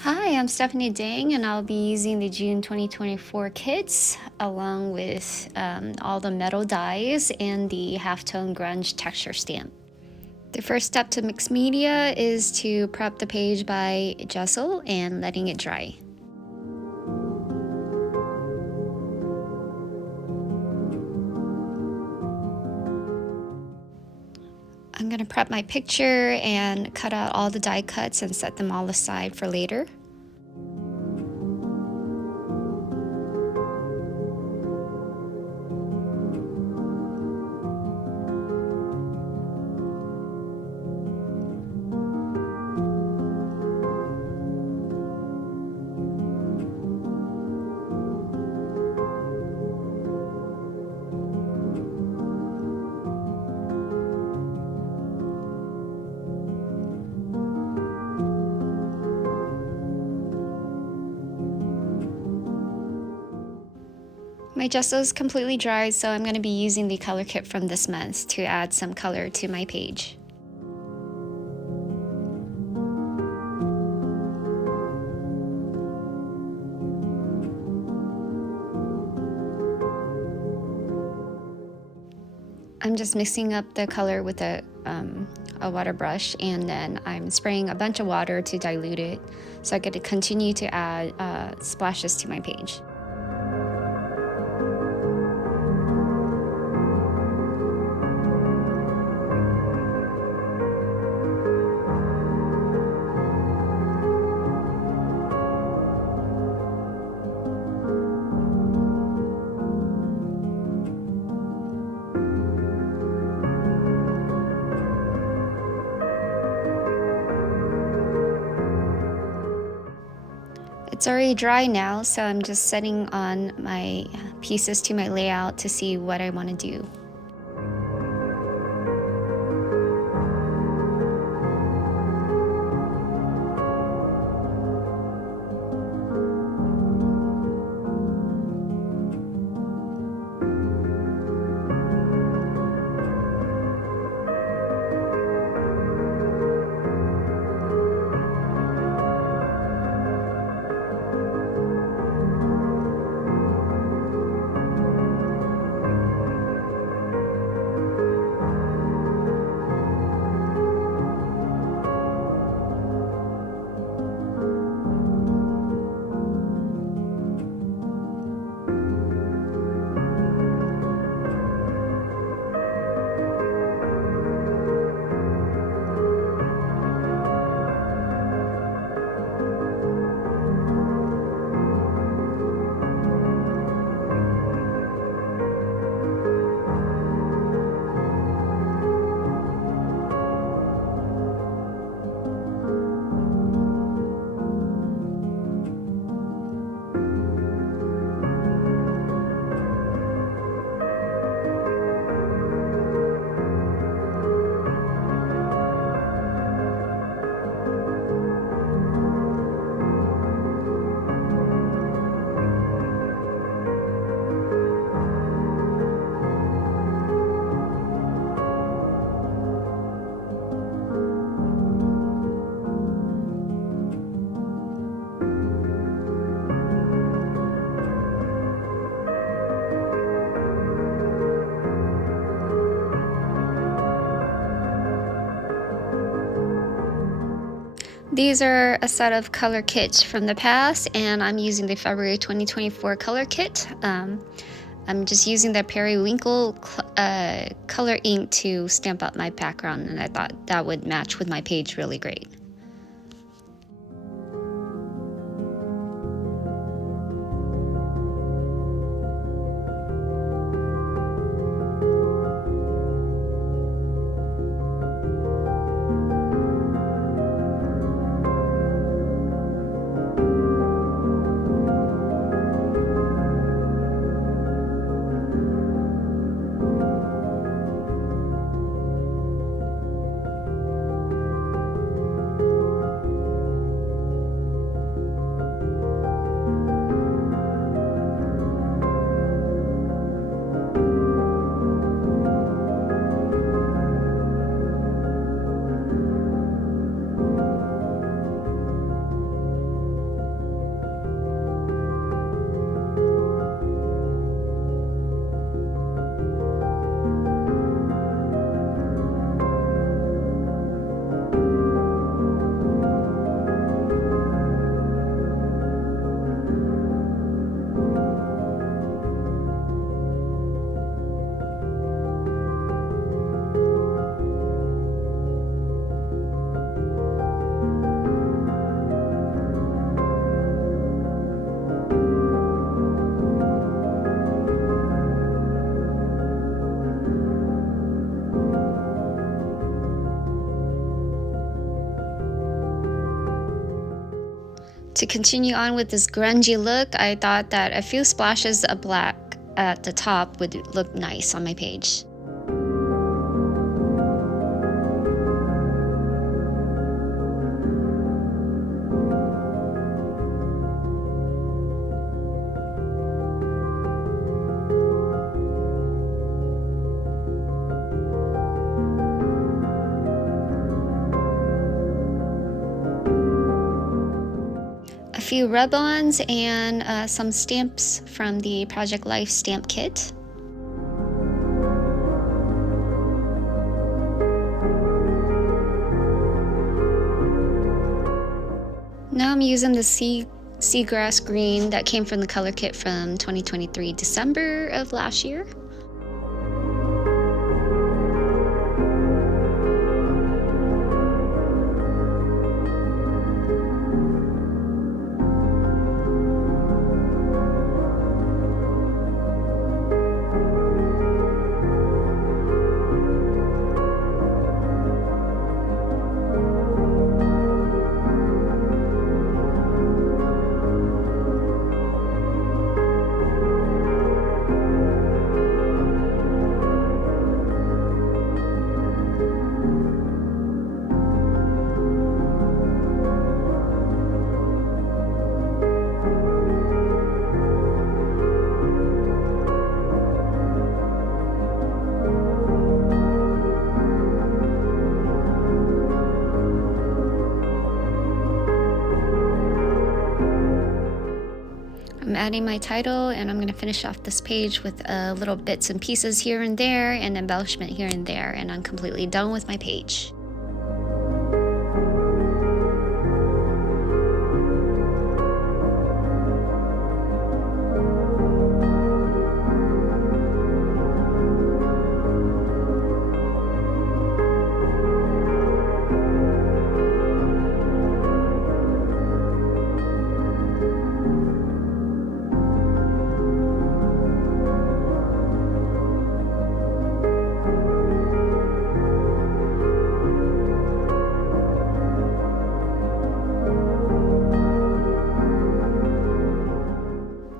Hi, I'm Stephanie Dang, and I'll be using the June 2024 kits along with all the metal dies and the halftone grunge texture stamp. The first step to mix media is to prep the page by gesso and letting it dry. I'm going to prep my picture and cut out all the die cuts and set them all aside for later. My gesso is completely dry, so I'm going to be using the color kit from this month to add some color to my page. I'm just mixing up the color with a water brush, and then I'm spraying a bunch of water to dilute it so I get to continue to add splashes to my page. It's already dry now, so I'm just setting on my pieces to my layout to see what I want to do. These are a set of color kits from the past, and I'm using the February 2024 color kit. I'm just using the periwinkle color ink to stamp up my background, and I thought that would match with my page really great. To continue on with this grungy look, I thought that a few splashes of black at the top would look nice on my page. A few rub-ons and some stamps from the Project Life stamp kit. Now I'm using the seagrass green that came from the color kit from 2023 December of last year. I'm adding my title, and I'm going to finish off this page with little bits and pieces here and there and embellishment here and there, and I'm completely done with my page.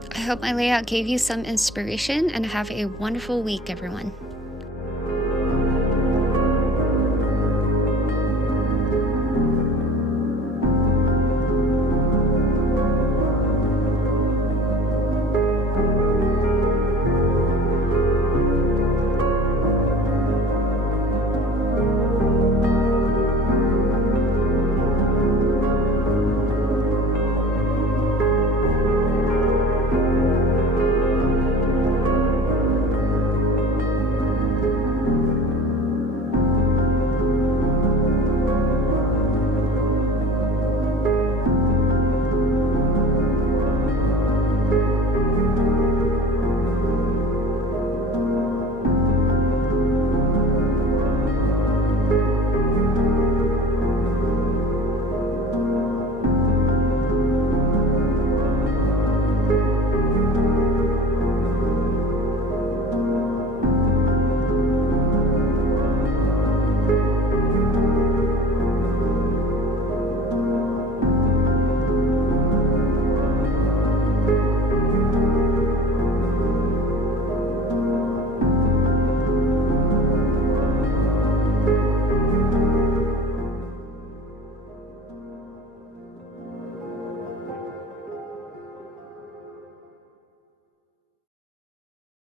I hope my layout gave you some inspiration, and have a wonderful week, everyone.